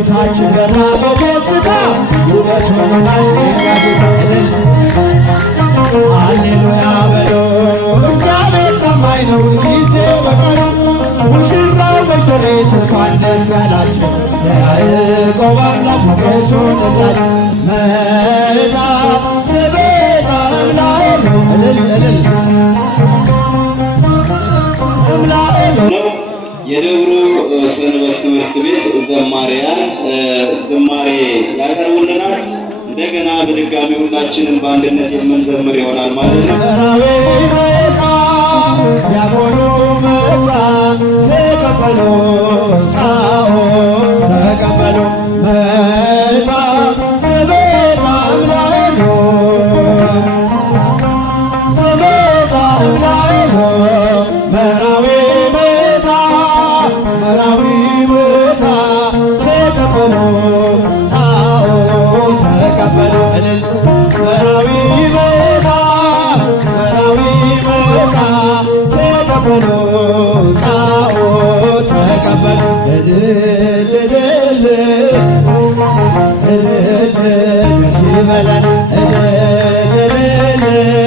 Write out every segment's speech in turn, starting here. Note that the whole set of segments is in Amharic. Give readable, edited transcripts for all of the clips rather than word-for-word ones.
ፊታችን በራ በደስታ ውበት ሆኖናል የኛ ጌታ እልል ሃሌሉያ በሎ እግዚአብሔር ታማኝ ነው ሁልጊዜ በቀኑ ሙሽራው ሙሽሪት እንኳን ደስ ያላቸው ለያዕቆብ አምላክ ሞገስ ሆነላቸው መጻ ዘበዛ እምላኤሉ እልል እልል እምላኤሉ የደብሩ ሰንበት ትምህርት ቤት ዘማሪያን ዝማሬ ያቀርቡልናል። እንደገና በድጋሚ ሁላችንም በአንድነት የምንዘምር ይሆናል ማለት ነው። ራዌ መጣ ዲያቆኑ መጣ ተቀበሉ ጻኦ ተቀበሉ መጣ ዘበዛ እምላኤሉ ዘበዛ እምላኤሉ መራዊ መጣ መራዊ መጣ ተቀበሉ ጻኦ ተቀበሉ እልል መራዊ መጣ መራዊ መጣ ተቀበሉ ጻኦ ተቀበሉ እልል እልል እልል ደስ ይበለን እልል እልል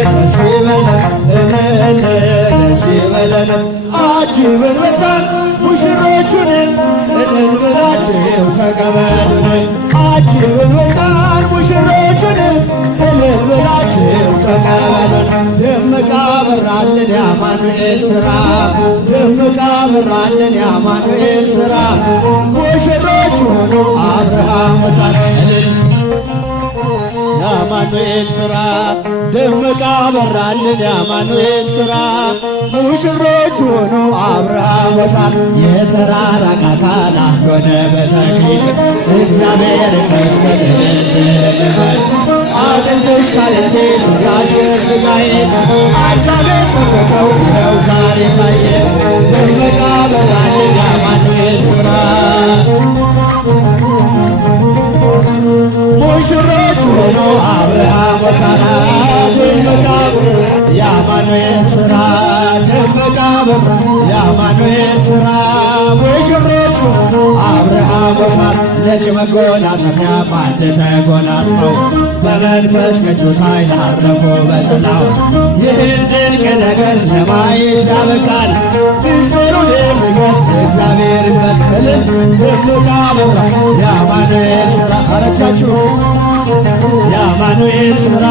ደስ ይበለን እልል ደስ ይበለን አጅበን መጣን ሙሽሮቹንም እልል ብላችሁ ተቀበሉን አጅበን መጣን ሙሽሮቹንም እልል ብላችሁ ተቀበሉን ደምቃ በራልን የአማኑኤል ሥራ ደምቃ በራልን የአማኑኤል ሥራ ሙሽሮች ሆኑ አብርሃም ወሳት እልል የአማኑኤል ሥራ ደምቃ በራልን የአማኑኤል ሥራ ሙሽሮች ሆኑ አብርሃም ወሳት የተራራቀ አካል አንድ ሆነ በተክሊል እግዚአብሔር ይመስገን እልል አጥንትሽ ካጥንቴ ሥጋሽ ከሥጋዬ አዳም ሰበከው ይኸው ዛሬ ታየ ደምቃ በራልን የአማኑኤል ሥራ ሙሽሮች ሆኖ አብርሃም ወሳራ ደምቃ የአማኑኤል ሥራ ደምቃ በር የአማኑኤል ሥራ ሙሽሮች አብርሃም ወሳራ ነጭ መጎናጸፊያ በአንድ ተጎናጽፈው በመንፈስ ቅዱስ ኃይል አረፉ በጥላው ይህን ድንቅ ነገር ለማየት ያበቃል ምስጢሩን የሚገልጽ እግዚአብሔር ይመስገን ደምቃ በራ የአማኑኤል ሥራ አረጃችሁ የአማኑኤል ሥራ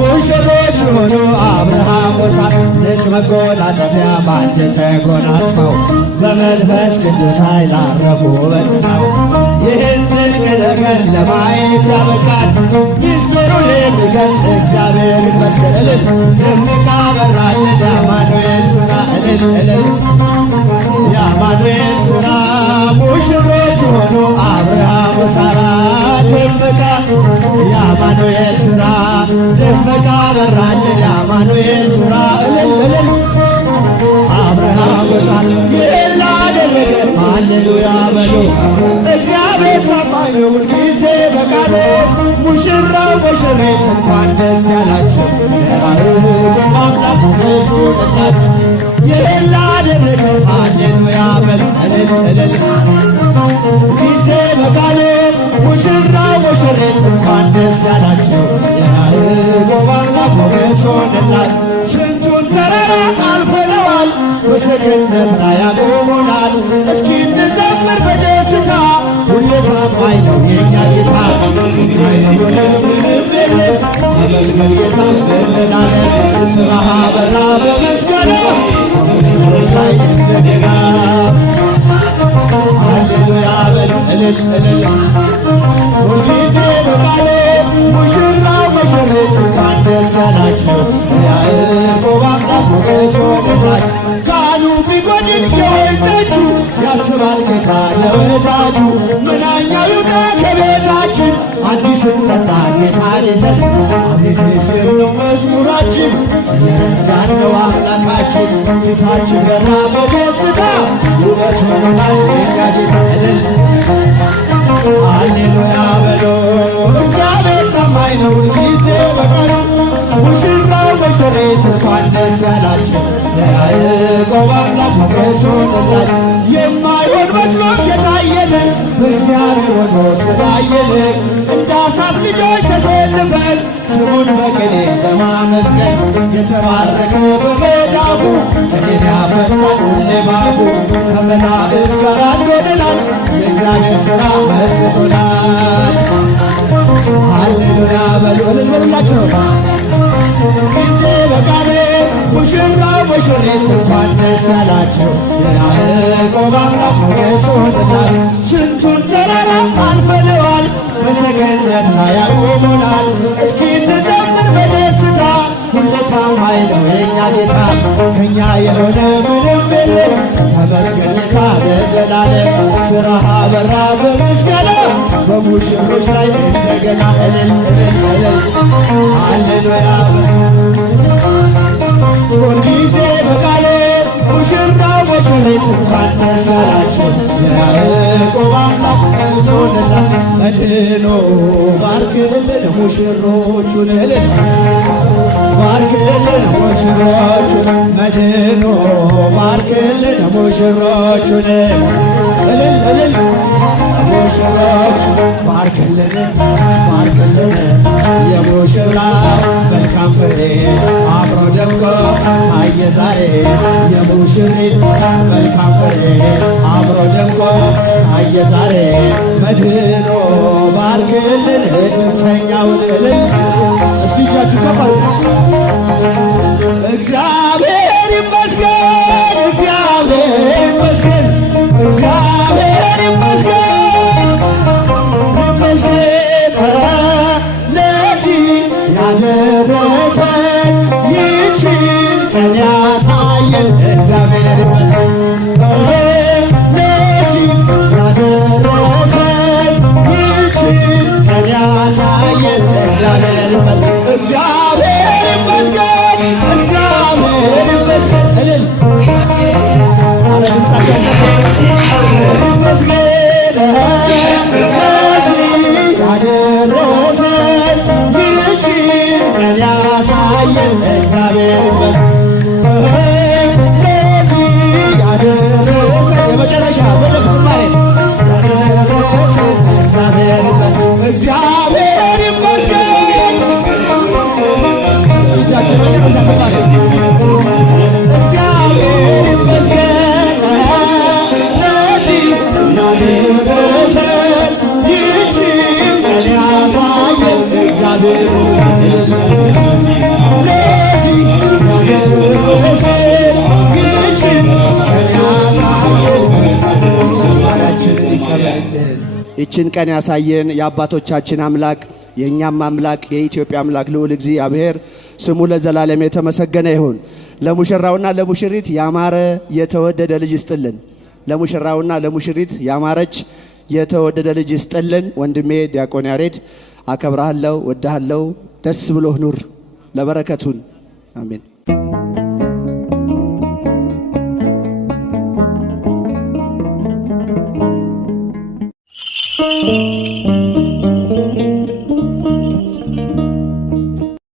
ሙሽሮች ሆኑ አብርሃም ወሳት ነጭ መጎናጸፊያ በአንድ ተጎናጽፈው በመንፈስ ቅዱስ ኃይል አረፉ በጥላው ይህን ድንቅ ነገር ለማየት ያበቃል ምስጢሩን የሚገልጽ እግዚአብሔር ይመስገን እልል ደምቃ በራልን የአማኑኤል ሥራ እልል እልል የአማኑኤል ሥራ ሙሽሮች ሆኑ አብርሃም ወሳራ ደምቃ የአማኑኤል ሥራ ደምቃ በራልን የአማኑኤል ሥራ እልል እልል አብርሃም ወሳራ ይህን ላደረገ ሃሌሉያ በሉ እግዚአብሔር ታማኝ ነው ሁልጊዜ በቃሉ ሙሽራው ሙሽሪት እንኳን ደስ ያላቸው ለያዕቆብ አምላክ ሞገስ ሆነላቸው ይህን ላደረገ ሃሌሉያ በሉ እልል እልል ጊዜ በቃሉ ሙሽራው ሙሽሪት እንኳን ደስ ያላቸው የያዕቆብ አምላክ ሞገስ ሆነላቸው ስንቱን ተራራ አልፈነዋል በሰገነት ላይ ያቆሙናል እስኪ እንዘምር በደስታ ሁሌ ታማኝ ነው የእኛ ጌታ እኛ የሆነ ምንም የለም ተመስገን ጌታ ለዘላለም ሥራህ በራ በምስጋና በሙሽሮች ላይ እንደገና ሃሌሉያ በሉ እልል እልል ሁልጊዜ በቃሉ ሙሽራው ሙሽሪት እንኳን ደስ ያላቸው የያዕቆብ አምላክ ሞገስ ሆነላቸው ካህኑ ቢጎድል የወይን ጠጁ ያስባል ጌታ ለወዳጁ ምናኛው ይውጣ ከቤታችን አዲስን ጠጣ ጌታን ይዘን አቤት ነው መዝሙራችን እየረዳን ነው አምላካችን ፊታችን በራ በደስታ ውበት ሆኖናል የእኛ ጌታ እልል ሃሌሉያ በሎ እግዚአብሔር ታማኝ ነው ሁልጊዜ በቀኑ ሙሽራው ሙሽሪት እንኳን ደስ ያላቸው ለያዕቆብ አምላክ ሞገስ ሆነላቸው የማይሆን መስሎ የታየን እግዚአብሔር ሆኖ ስላየን እንደ አሳፍ ልጆች ተሰልፈን ስሙን በቅኔ በማመስገን የተባረከ በመዳፉ ቅኔን ያፈሳል ሁሌ ባፉ ከመላእክት ጋር አንድ ሆነናል የእግዚአብሔር ሥራ መስቶናል። ሃሌሉያ በሉ እልል በሉላችሁ ነው። ጊዜ በቃል ሙሽራው ሙሽሪት እንኳን ደስ ያላችሁ የያዕቆብ አምላክ ሞገስ ሆነናል። ስንቱን ተራራ አልፈነዋል በሰገነት ላይ ያቆሙናል። እስኪ እንዘምር በደስታ ሁሌ ታማኝ ነው የእኛ ጌታ ከእኛ የሆነ ምንም የለም ተመስገን ጌታ ለዘላለም። ሥራህ አበራ በምስጋና በሙሽሮች ላይ እንደገና እልል እልል እልል ሃሌሉያ ሁልጊዜ በቃሉ ሙሽራው ሙሽሪት እንኳን ደስ ያላችሁ የያዕቆብ አምላክ ሆነላ መድኖ ባርክልን ሙሽሮቹን እልል ባርክልን ሙሽሮቹን መድኖ ባርክልን ሙሽሮቹን እልል እልል ሙሽሮቹ ባርክልን ባርክልን የሙሽራው መልካም ፍሬ አብሮ ደምቆ ታየ ዛሬ የሙሽሪት መልካም ፍሬ አብሮ ደምቆ ታየ ዛሬ መድኖ ባርክልን እድምተኛውን እልል እስቲ እጃችሁ ከፍ እግዚአብሔር ይመስገን እግዚአብሔር ይመስገን እግዚአብሔር ይመስገን ይመስገን ለዚህ ያደረሰን ይችን ቀን ያሳየን እግዚአብሔር ይመስገን ለዚህ ያደረሰን ይችን ቀን ያሳየን እግዚአብሔር ይመስገን እግዚአብሔር ይመስገን እግዚአብሔር ይመስገን እልል አረ ድምፃቸው አይሰማም ይመስገን ለዚህ ያደረሰን ይችን ቀን ያሳየን እግዚአብሔር ይመስገን ለዚህ ያደረሰን የመጨረሻ በደንብ ዝማሬ ያደረሰን እግዚአብሔር ይመስገን እግዚአብሔር ይመስገን እጃችን መጨረሻ ዝማሬ እግዚአብሔር ይመስገን ለዚህ ያደረሰን ይችን ቀን ያሳየን እግዚአብሔር ለዚህ ያደረሰን ይችን ቀን ያሳየን ዝማሬያችንን ይቀበልልን። ይችን ቀን ያሳየን የአባቶቻችን አምላክ የእኛም አምላክ የኢትዮጵያ አምላክ ልዑል እግዚአብሔር ስሙ ለዘላለም የተመሰገነ ይሁን። ለሙሽራውና ለሙሽሪት ያማረ የተወደደ ልጅ ይስጥልን። ለሙሽራውና ለሙሽሪት ያማረች የተወደደ ልጅ ይስጥልን። ወንድሜ ዲያቆን ያሬድ አከብርሃለሁ፣ ወድሃለሁ። ደስ ብሎህ ኑር። ለበረከቱን አሜን።